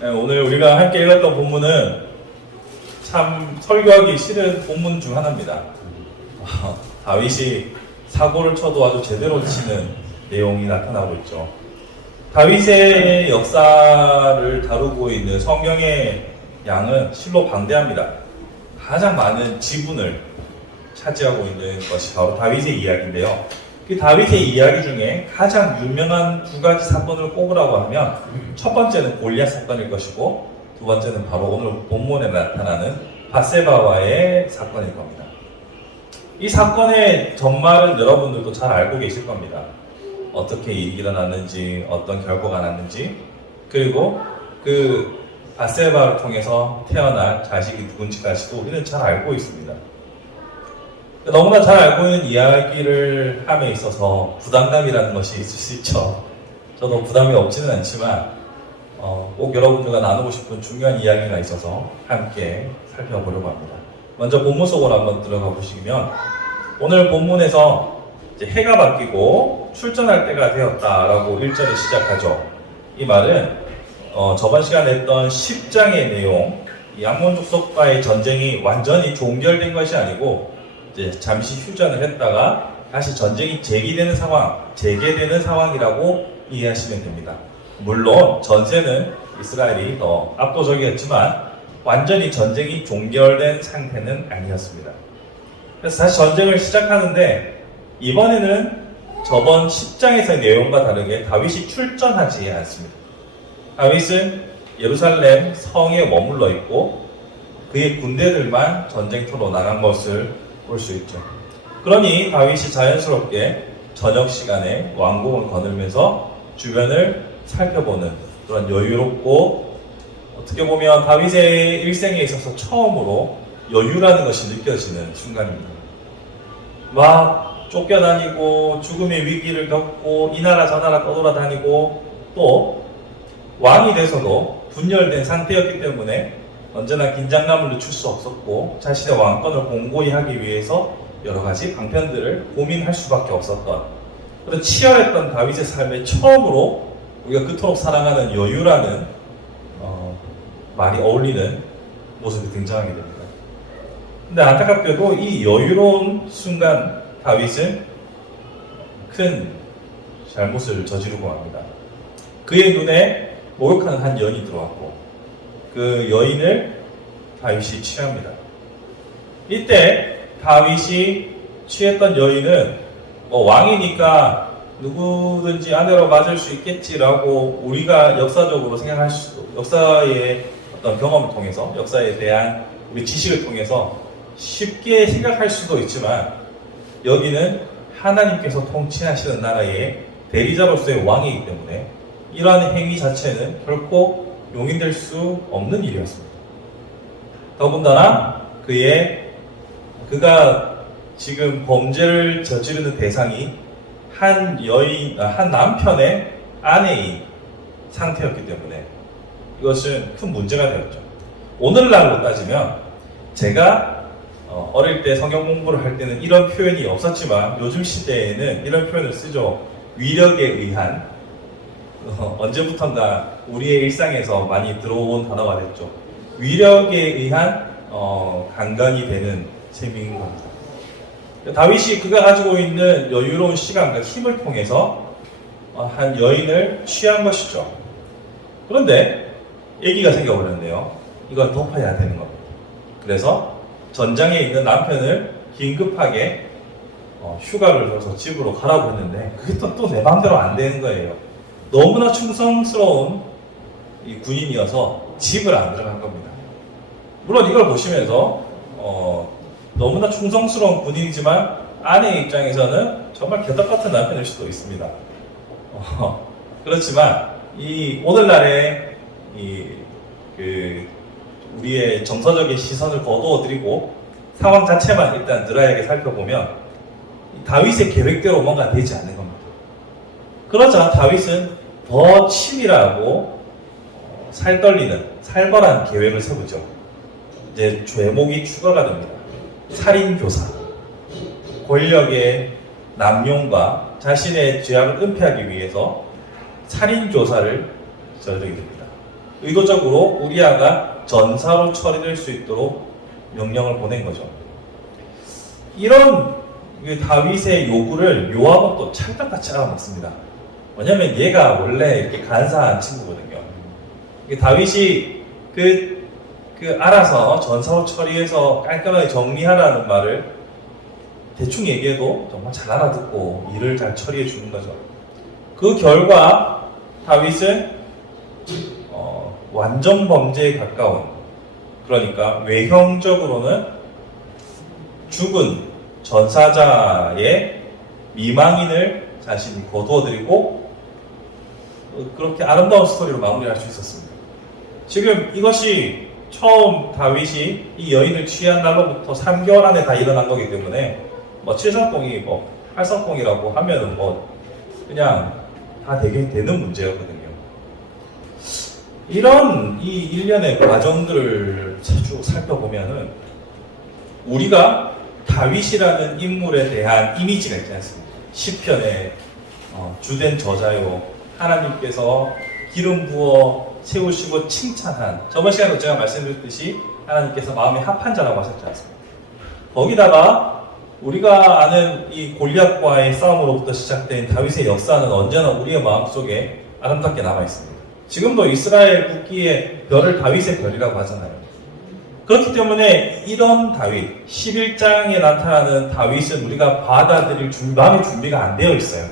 네, 오늘 우리가 함께 읽었던 본문은 참 설교하기 싫은 본문 중 하나입니다. 다윗이 사고를 쳐도 아주 제대로 치는 내용이 나타나고 있죠. 다윗의 역사를 다루고 있는 성경의 양은 실로 방대합니다. 가장 많은 지분을 차지하고 있는 것이 바로 다윗의 이야기인데요. 그 다윗의 이야기 중에 가장 유명한 두 가지 사건을 꼽으라고 하면 첫 번째는 골리앗 사건일 것이고 두 번째는 바로 오늘 본문에 나타나는 밧세바와의 사건일 겁니다. 이 사건의 전말은 여러분들도 잘 알고 계실 겁니다. 어떻게 일이 일어났는지, 어떤 결과가 났는지, 그리고 그 밧세바를 통해서 태어날 자식이 누군지까지도 우리는 잘 알고 있습니다. 너무나 잘 알고 있는 이야기를 함에 있어서 부담감이라는 것이 있을 수 있죠. 저도 부담이 없지는 않지만 꼭 여러분들과 나누고 싶은 중요한 이야기가 있어서 함께 살펴보려고 합니다. 먼저 본문 속으로 한번 들어가 보시면 오늘 본문에서 이제 해가 바뀌고 출전할 때가 되었다라고 1절을 시작하죠. 이 말은 저번 시간에 했던 10장의 내용, 이 암몬 족속과의 전쟁이 완전히 종결된 것이 아니고 이제 잠시 휴전을 했다가 다시 전쟁이 재개되는 상황이라고 이해하시면 됩니다. 물론 전세는 이스라엘이 더 압도적이었지만 완전히 전쟁이 종결된 상태는 아니었습니다. 그래서 다시 전쟁을 시작하는데 이번에는 저번 10장에서의 내용과 다르게 다윗이 출전하지 않습니다. 다윗은 예루살렘 성에 머물러 있고 그의 군대들만 전쟁터로 나간 것을 볼 수 있죠. 그러니 다윗이 자연스럽게 저녁 시간에 왕궁을 거닐면서 주변을 살펴보는 그런 여유롭고 어떻게 보면 다윗의 일생에 있어서 처음으로 여유라는 것이 느껴지는 순간입니다. 막 쫓겨다니고 죽음의 위기를 겪고 이 나라 저 나라 떠돌아다니고 또 왕이 돼서도 분열된 상태였기 때문에 언제나 긴장감을 늦출 수 없었고 자신의 왕권을 공고히 하기 위해서 여러 가지 방편들을 고민할 수밖에 없었던 그런 치열했던 다윗의 삶에 처음으로 우리가 그토록 사랑하는 여유라는 말이 어울리는 모습이 등장하게 됩니다. 근데 안타깝게도 이 여유로운 순간 다윗은 큰 잘못을 저지르고 맙니다. 그의 눈에 목욕하는 한 여인이 들어왔고 그 여인을 다윗이 취합니다. 이때 다윗이 취했던 여인은 왕이니까 누구든지 아내로 맞을 수 있겠지라고 우리가 역사적으로 역사의 어떤 경험을 통해서 역사에 대한 우리 지식을 통해서 쉽게 생각할 수도 있지만 여기는 하나님께서 통치하시는 나라의 대리자로서의 왕이기 때문에 이러한 행위 자체는 결코 용인될 수 없는 일이었습니다. 더군다나 그가 지금 범죄를 저지르는 대상이 한 남편의 아내인 상태였기 때문에 이것은 큰 문제가 되었죠. 오늘날로 따지면 제가 어릴 때 성경 공부를 할 때는 이런 표현이 없었지만 요즘 시대에는 이런 표현을 쓰죠. 위력에 의한 언제부턴가 우리의 일상에서 많이 들어온 단어가 됐죠. 위력에 의한 강간이 되는 셈인 겁니다. 다윗이 그가 가지고 있는 여유로운 시간과 힘을 통해서 한 여인을 취한 것이죠. 그런데 얘기가 생겨버렸네요. 이걸 덮어야 되는 겁니다. 그래서 전장에 있는 남편을 긴급하게 휴가를 줘서 집으로 가라고 했는데 그게 또 내 마음대로 안 되는 거예요. 너무나 충성스러운 이 군인이어서 집을 안 들어간 겁니다. 물론 이걸 보시면서 너무나 충성스러운 군인이지만 아내의 입장에서는 정말 개떡같은 남편일 수도 있습니다. 그렇지만 이 오늘날의 우리의 정서적인 시선을 거두어드리고 상황 자체만 일단 느라하게 살펴보면 다윗의 계획대로 뭔가 되지 않는 겁니다. 그러자 다윗은 더 치밀하고 살떨리는 살벌한 계획을 세우죠. 이제 죄목이 추가가 됩니다. 살인교사, 권력의 남용과 자신의 죄악을 은폐하기 위해서 살인교사를 저지르게 됩니다. 의도적으로 우리아가 전사로 처리될 수 있도록 명령을 보낸 거죠. 이런 다윗의 요구를 요압은 또 찰떡같이 알아먹습니다. 왜냐면 얘가 원래 이렇게 간사한 친구거든요. 다윗이 알아서 전사로 처리해서 깔끔하게 정리하라는 말을 대충 얘기해도 정말 잘 알아듣고 일을 잘 처리해 주는 거죠. 그 결과 다윗은 완전 범죄에 가까운, 그러니까 외형적으로는 죽은 전사자의 미망인을 자신이 거두어드리고 그렇게 아름다운 스토리로 마무리할 수 있었습니다. 지금 이것이 처음 다윗이 이 여인을 취한 날로부터 3개월 안에 다 일어난 거기 때문에 뭐 730이 뭐 830이라고 하면은 뭐 그냥 다 되는 문제였거든요. 이런 이 일련의 과정들을 쭉 살펴보면은 우리가 다윗이라는 인물에 대한 이미지가 있지 않습니까? 시편의 주된 저자요, 하나님께서 기름 부어 세우시고 칭찬한, 저번 시간에 제가 말씀드렸듯이 하나님께서 마음에 합한 자라고 하셨지 않습니까? 거기다가 우리가 아는 이 골리앗과의 싸움으로부터 시작된 다윗의 역사는 언제나 우리의 마음속에 아름답게 남아있습니다. 지금도 이스라엘 국기의 별을 다윗의 별이라고 하잖아요. 그렇기 때문에 이런 다윗, 11장에 나타나는 다윗은 우리가 받아들일 마음의 준비가 안 되어 있어요.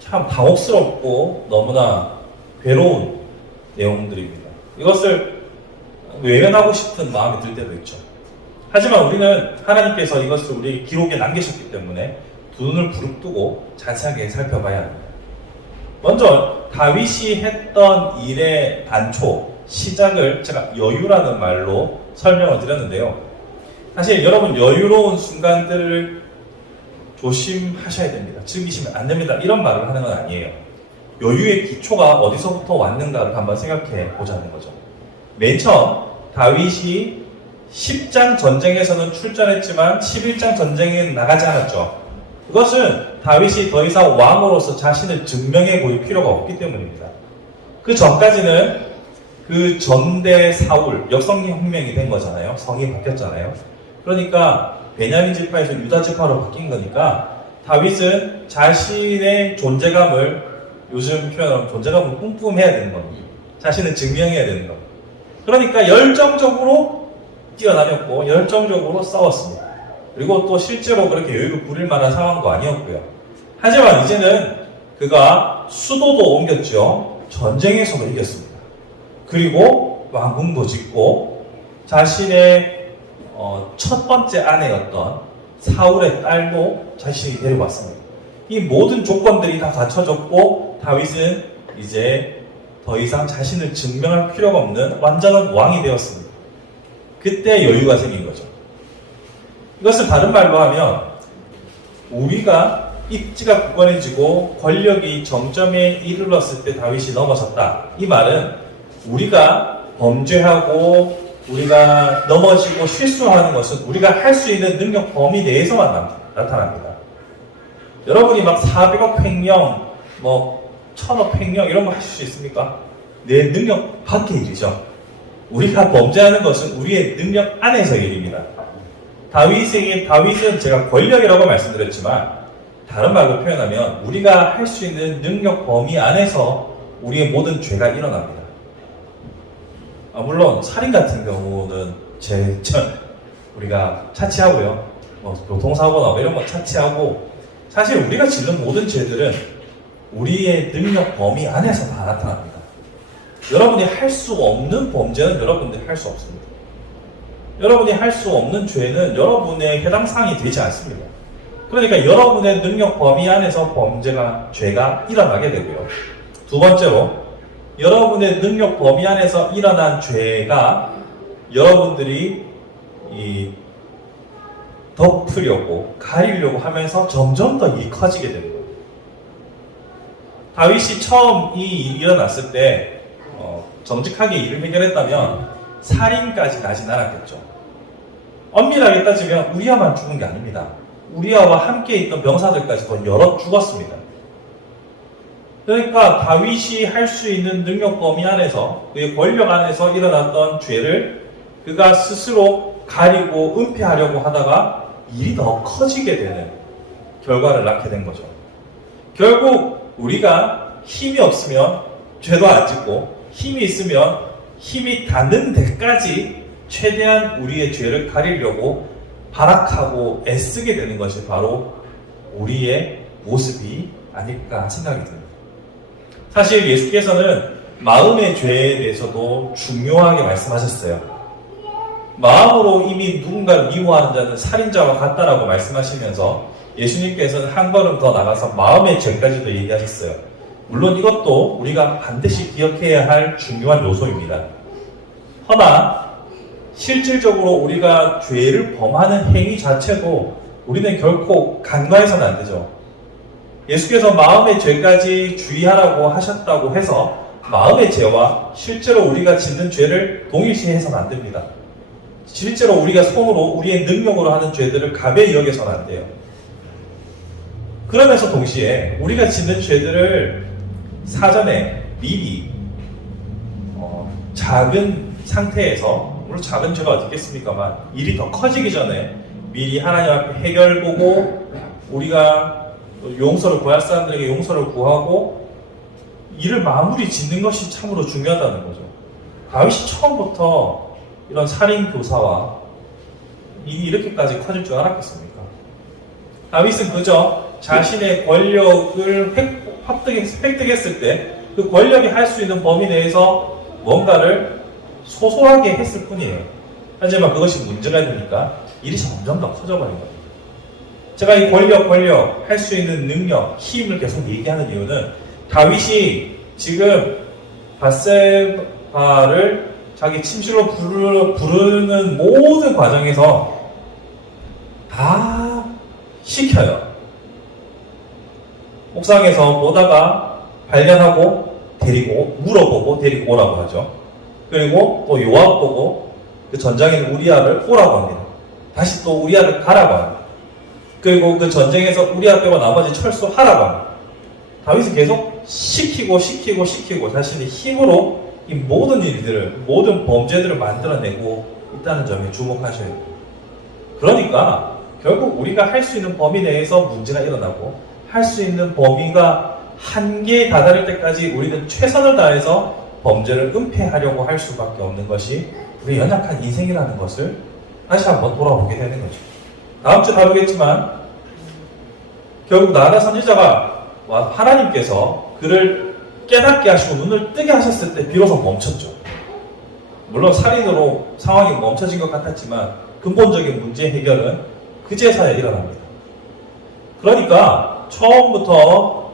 참 당혹스럽고 너무나 괴로운 내용들입니다. 이것을 외면하고 싶은 마음이 들 때도 있죠. 하지만 우리는 하나님께서 이것을 우리 기록에 남기셨기 때문에 두 눈을 부릅뜨고 자세하게 살펴봐야 합니다. 먼저 다윗이 했던 일의 단초, 시작을 제가 여유라는 말로 설명을 드렸는데요. 사실 여러분 여유로운 순간들을 조심하셔야 됩니다. 즐기시면 안 됩니다. 이런 말을 하는 건 아니에요. 여유의 기초가 어디서부터 왔는가를 한번 생각해 보자는 거죠. 맨 처음 다윗이 10장 전쟁에서는 출전했지만 11장 전쟁에는 나가지 않았죠. 그것은 다윗이 더 이상 왕으로서 자신을 증명해 보일 필요가 없기 때문입니다. 그 전까지는 그 전대 사울, 역성혁명이 된 거잖아요. 성이 바뀌었잖아요. 그러니까 베냐민 지파에서 유다 지파로 바뀐 거니까 다윗은 자신의 존재감을, 요즘 표현하면 존재감을 뿜뿜해야 되는 겁니다. 자신을 증명해야 되는 겁니다. 그러니까 열정적으로 뛰어다녔고 열정적으로 싸웠습니다. 그리고 또 실제로 그렇게 여유를 부릴 만한 상황도 아니었고요. 하지만 이제는 그가 수도도 옮겼죠. 전쟁에서도 이겼습니다. 그리고 왕궁도 짓고 자신의 첫 번째 아내였던 사울의 딸도 자신이 데려왔습니다. 이 모든 조건들이 다 갖춰졌고 다윗은 이제 더 이상 자신을 증명할 필요가 없는 완전한 왕이 되었습니다. 그때 여유가 생긴 거죠. 이것을 다른 말로 하면 우리가 입지가 굳건해지고 권력이 정점에 이르렀을 때 다윗이 넘어졌다. 이 말은 우리가 범죄하고 우리가 넘어지고 실수하는 것은 우리가 할 수 있는 능력 범위 내에서만 나타납니다. 여러분이 막 400억 횡령, 뭐 1000억 횡령 이런 거 하실 수 있습니까? 내 능력 밖의 일이죠. 우리가 범죄하는 것은 우리의 능력 안에서의 일입니다. 다윗은 제가 권력이라고 말씀드렸지만 다른 말로 표현하면 우리가 할 수 있는 능력 범위 안에서 우리의 모든 죄가 일어납니다. 물론 살인 같은 경우는 우리가 차치하고요. 교통사고나 이런 거 차치하고, 사실 우리가 지른 모든 죄들은 우리의 능력 범위 안에서 다 나타납니다. 여러분이 할 수 없는 범죄는 여러분들이 할 수 없습니다. 여러분이 할 수 없는 죄는 여러분의 해당 사항이 되지 않습니다. 그러니까 여러분의 능력 범위 안에서 죄가 일어나게 되고요. 두 번째로, 여러분의 능력 범위 안에서 일어난 죄가 여러분들이 덮으려고, 가리려고 하면서 점점 더 일이 커지게 되는 거예요. 다윗이 처음 이 일이 일어났을 때 정직하게 일을 해결했다면 살인까지 나진 않았겠죠. 엄밀하게 따지면 우리아만 죽은 게 아닙니다. 우리아와 함께 있던 병사들까지도 여럿 죽었습니다. 그러니까 다윗이 할 수 있는 능력 범위 안에서, 그의 권력 안에서 일어났던 죄를 그가 스스로 가리고 은폐하려고 하다가 일이 더 커지게 되는 결과를 낳게 된 거죠. 결국 우리가 힘이 없으면 죄도 안 짓고, 힘이 있으면 힘이 닿는 데까지 최대한 우리의 죄를 가리려고 발악하고 애쓰게 되는 것이 바로 우리의 모습이 아닐까 생각이 듭니다. 사실 예수께서는 마음의 죄에 대해서도 중요하게 말씀하셨어요. 마음으로 이미 누군가를 미워하는 자는 살인자와 같다라고 말씀하시면서 예수님께서는 한 걸음 더 나가서 마음의 죄까지도 얘기하셨어요. 물론 이것도 우리가 반드시 기억해야 할 중요한 요소입니다. 허나 실질적으로 우리가 죄를 범하는 행위 자체도 우리는 결코 간과해서는 안 되죠. 예수께서 마음의 죄까지 주의하라고 하셨다고 해서 마음의 죄와 실제로 우리가 짓는 죄를 동일시해서는 안 됩니다. 실제로 우리가 손으로 우리의 능력으로 하는 죄들을 가벼이 여겨서는 안 돼요. 그러면서 동시에 우리가 짓는 죄들을 사전에 미리 작은 상태에서, 물론 작은 죄가 어떻겠습니까만 일이 더 커지기 전에 미리 하나님 앞에 해결 보고 우리가 용서를 구할 사람들에게 용서를 구하고 일을 마무리 짓는 것이 참으로 중요하다는 거죠. 다윗이 처음부터 이런 살인 교사와 일이 이렇게까지 커질 줄 알았겠습니까? 다윗은 그저 자신의 권력을 획득했을 때 그 권력이 할 수 있는 범위 내에서 뭔가를 소소하게 했을 뿐이에요. 하지만 그것이 문제가 되니까 일이 점점 더 커져버린 겁니다. 제가 이 권력, 할 수 있는 능력, 힘을 계속 얘기하는 이유는 다윗이 지금 밧세바를 자기 침실로 부르는 모든 과정에서 다 시켜요. 옥상에서 보다가 발견하고 데리고, 물어보고 데리고 오라고 하죠. 그리고 또 요압 보고 그 전장에 있는 우리아를 오라고 합니다. 다시 또 우리아를 가라고 합니다. 그리고 그 전쟁에서 우리아 빼고 나머지 철수하라고 합니다. 다윗은 계속 시키고 자신의 힘으로 이 모든 일들을, 모든 범죄들을 만들어내고 있다는 점에 주목하셔야 돼요. 그러니까 결국 우리가 할 수 있는 범위 내에서 문제가 일어나고, 할 수 있는 범위가 한계에 다다를 때까지 우리는 최선을 다해서 범죄를 은폐하려고 할 수밖에 없는 것이 우리의 연약한 인생이라는 것을 다시 한번 돌아보게 되는 거죠. 다음 주에 다루겠지만 결국 나아가 선지자가 하나님께서 그를 깨닫게 하시고 눈을 뜨게 하셨을 때 비로소 멈췄죠. 물론 살인으로 상황이 멈춰진 것 같았지만 근본적인 문제 해결은 그제서야 일어납니다. 그러니까 처음부터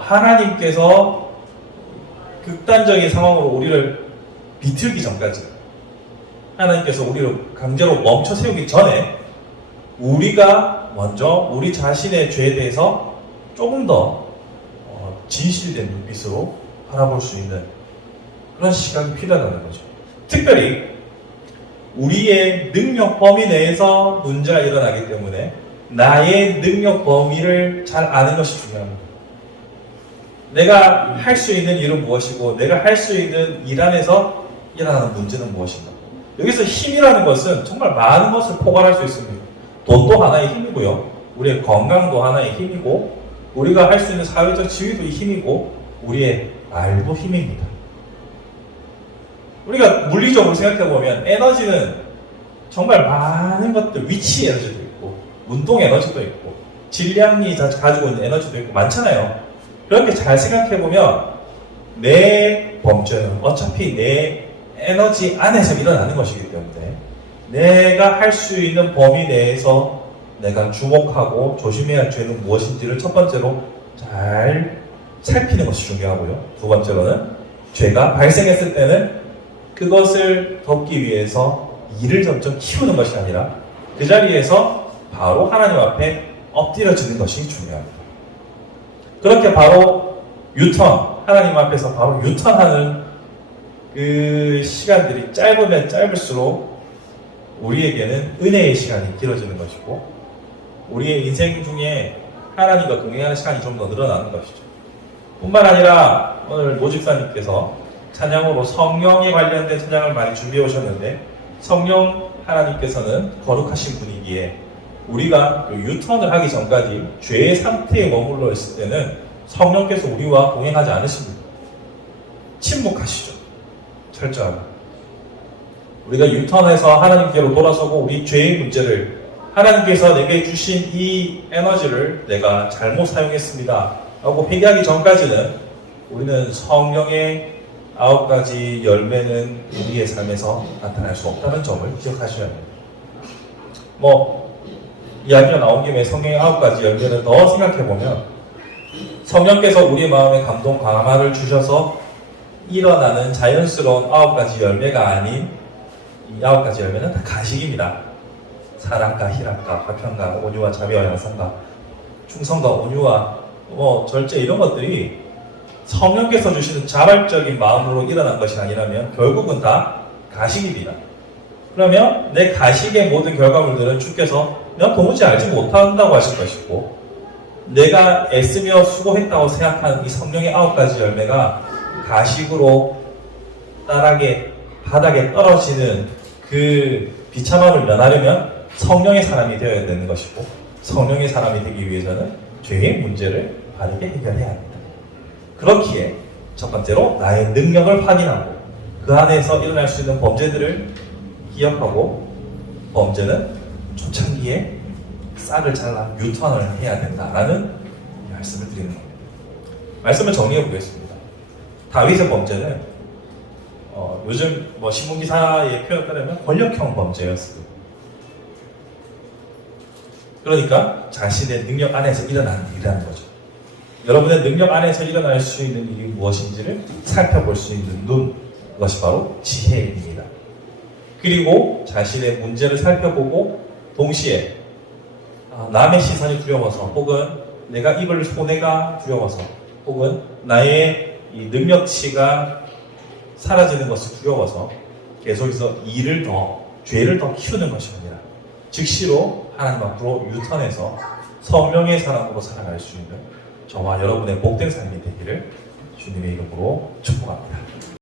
하나님께서 극단적인 상황으로 우리를 비틀기 전까지, 하나님께서 우리를 강제로 멈춰 세우기 전에 우리가 먼저 우리 자신의 죄에 대해서 조금 더 진실된 눈빛으로 바라볼 수 있는 그런 시간이 필요하다는 거죠. 특별히 우리의 능력 범위 내에서 문제가 일어나기 때문에 나의 능력 범위를 잘 아는 것이 중요합니다. 내가 할 수 있는 일은 무엇이고 내가 할 수 있는 일 안에서 일어나는 문제는 무엇인가. 여기서 힘이라는 것은 정말 많은 것을 포괄할 수 있습니다. 돈도 하나의 힘이고요. 우리의 건강도 하나의 힘이고, 우리가 할 수 있는 사회적 지위도 힘이고, 우리의 말도 힘입니다. 우리가 물리적으로 생각해보면 에너지는 정말 많은 것들, 위치 에너지도 있고, 운동 에너지도 있고, 질량이 가지고 있는 에너지도 있고 많잖아요. 그렇게 잘 생각해보면 내 범죄는 어차피 내 에너지 안에서 일어나는 것이기 때문에 내가 할 수 있는 범위 내에서 내가 주목하고 조심해야 할 죄는 무엇인지를 첫 번째로 잘 살피는 것이 중요하고요. 두 번째로는 죄가 발생했을 때는 그것을 덮기 위해서 일을 점점 키우는 것이 아니라 그 자리에서 바로 하나님 앞에 엎드려지는 것이 중요합니다. 그렇게 바로 하나님 앞에서 바로 유턴하는 그 시간들이 짧으면 짧을수록 우리에게는 은혜의 시간이 길어지는 것이고, 우리의 인생 중에 하나님과 동행하는 시간이 좀 더 늘어나는 것이죠. 뿐만 아니라 오늘 노집사님께서 찬양으로 성령에 관련된 찬양을 많이 준비해 오셨는데, 성령 하나님께서는 거룩하신 분이기에 우리가 유턴을 하기 전까지 죄의 상태에 머물러 있을 때는 성령께서 우리와 동행하지 않으십니다. 침묵하시죠. 철저하게. 우리가 유턴해서 하나님께로 돌아서고 우리 죄의 문제를, 하나님께서 내게 주신 이 에너지를 내가 잘못 사용했습니다 라고 회개하기 전까지는 우리는 성령의 9가지 열매는 우리의 삶에서 나타날 수 없다는 점을 기억하셔야 됩니다. 이야기가 나온 김에 성령의 9가지 열매를 더 생각해보면, 성령께서 우리 마음에 감동 감화를 주셔서 일어나는 자연스러운 9가지 열매가 아닌 이 9가지 열매는 다 가식입니다. 사랑과 희락과 화평과 온유와 자비와 양선과 충성과 온유와 절제, 이런 것들이 성령께서 주시는 자발적인 마음으로 일어난 것이 아니라면 결국은 다 가식입니다. 그러면 내 가식의 모든 결과물들은 주께서 난 도무지 알지 못한다고 하실 것이고, 내가 애쓰며 수고했다고 생각하는 이 성령의 9가지 열매가 가식으로 바닥에 떨어지는 그 비참함을 면하려면 성령의 사람이 되어야 되는 것이고, 성령의 사람이 되기 위해서는 죄의 문제를 바르게 해결해야 합니다. 그렇기에 첫 번째로 나의 능력을 확인하고 그 안에서 일어날 수 있는 범죄들을 기억하고, 범죄는 초창기에 싹을 잘라 유턴을 해야 된다라는 말씀을 드리는 겁니다. 말씀을 정리해 보겠습니다. 다윗의 범죄는 요즘 신문기사의 표현을 따르면 권력형 범죄였습니다. 그러니까 자신의 능력 안에서 일어나는 일이라는 거죠. 여러분의 능력 안에서 일어날 수 있는 일이 무엇인지를 살펴볼 수 있는 눈, 그것이 바로 지혜입니다. 그리고 자신의 문제를 살펴보고 동시에 남의 시선이 두려워서, 혹은 내가 입을 손해가 두려워서, 혹은 나의 이 능력치가 사라지는 것이 두려워서 계속해서 죄를 더 키우는 것이 아니라 즉시로 하나님 앞으로 유턴해서 성령의 사람으로 살아갈 수 있는 저와 여러분의 복된 삶이 되기를 주님의 이름으로 축복합니다.